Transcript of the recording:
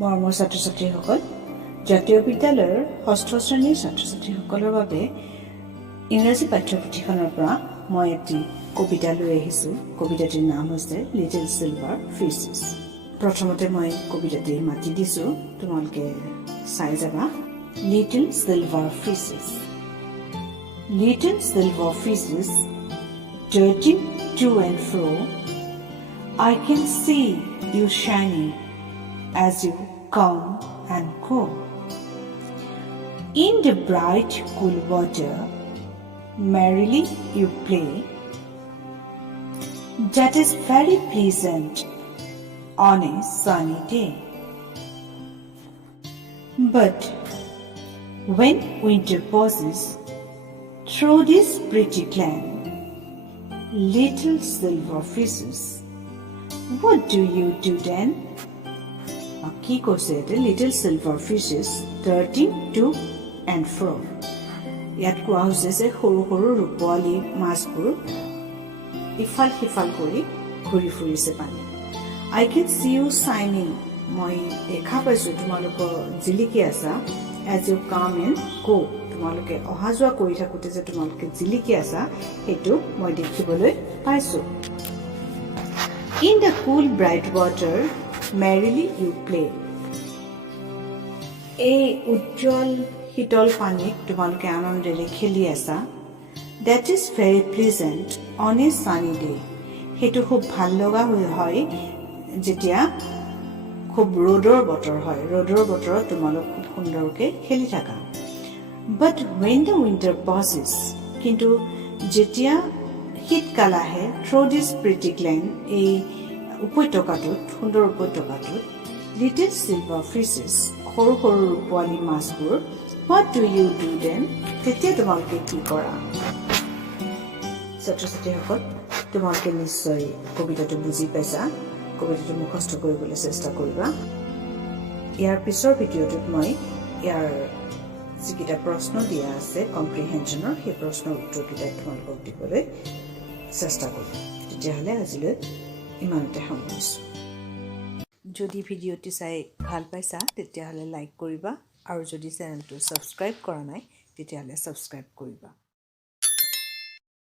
মৰমৰ ছাত্ৰ-ছাত্ৰীসকল, জাতীয় বিদ্যালয়ৰ ষষ্ঠ শ্ৰেণীৰ ছাত্ৰ-ছাত্ৰীসকলৰ বাবে ইংৰাজী পাঠ্যপুথিখনৰ পৰা মই এটি কবিতা লৈ আহিছোঁ। কবিতাটিৰ নাম হৈছে লিটল চিলভাৰ ফিছেছ। প্ৰথমতে মই কবিতাটি মাতি দিছোঁ, তোমালোকে চাই যাবা। Little silver fishes. Little silver fishes darting to and fro, I can see you shining as you come and go. In the bright cool water, merrily you play. That is very pleasant on a sunny day. But when winter pauses through this pretty glen, little silver fishes, what do you do then? কি কৈছে little silver ফিছেছ ডাৰ্টিং two and ফ্ৰ। ইয়াত কোৱা হৈছে যে সৰু সৰু ৰূপোৱালী মাছবোৰ ইফাল সিফাল কৰি ঘূৰি ফুৰিছে পানী। I can see you shining, মই দেখা পাইছোঁ তোমালোকৰ জিলিকি আছা। এজ ইউ কাম এণ্ড গ', তোমালোকে অহা যোৱা কৰি থাকোঁতে যে তোমালোকে জিলিকি আছা সেইটো মই দেখিবলৈ পাইছোঁ। In the cool bright water merrily you play, এই উজ্জ্বল শীতল পানীত তোমালোকে আনন্দেৰে খেলি আছা। That is very pleasant on a sunny day, সেইটো খুব ভাল লগা হয় যেতিয়া খুব ৰ'দৰ বতৰ হয়। ৰ'দৰ বতৰত তোমালোক খুব সুন্দৰকৈ খেলি থাকা। বাট ৱেন দ্য উইণ্টাৰ পজেছ, কিন্তু যেতিয়া শীতকাল আহে, থ্ৰু দিছ প্ৰিটি গ্লেন, এই উপত্যকাটোত, সুন্দৰ উপত্যকাটোত, লিটল চিলভাৰ ফিছেছ, সৰু সৰু ৰূপোৱালী মাছবোৰ, what do you do then, তেতিয়া তোমালোকে কি কৰা? ছাত্ৰ ছাত্ৰীসকল, তোমালোকে নিশ্চয় কবিতাটো বুজি পাইছা। কবিতাটো মুখস্থ কৰিবলৈ চেষ্টা কৰিবা। ইয়াৰ পিছৰ ভিডিঅ'টোত মই ইয়াৰ যিকেইটা প্ৰশ্ন দিয়া আছে কম্প্ৰিহেনশ্যনৰ, সেই প্ৰশ্নৰ উত্তৰকেইটা তোমালোকক দিবলৈ চেষ্টা কৰিম। তেতিয়াহ'লে আজিলৈ ইমানতে সামৰিছোঁ। যদি ভিডিঅ'টি চাই ভাল পাইছা তেতিয়াহ'লে লাইক কৰিবা, আৰু যদি চেনেলটো ছাবস্ক্ৰাইব কৰা নাই তেতিয়াহ'লে ছাবস্ক্ৰাইব কৰিবা।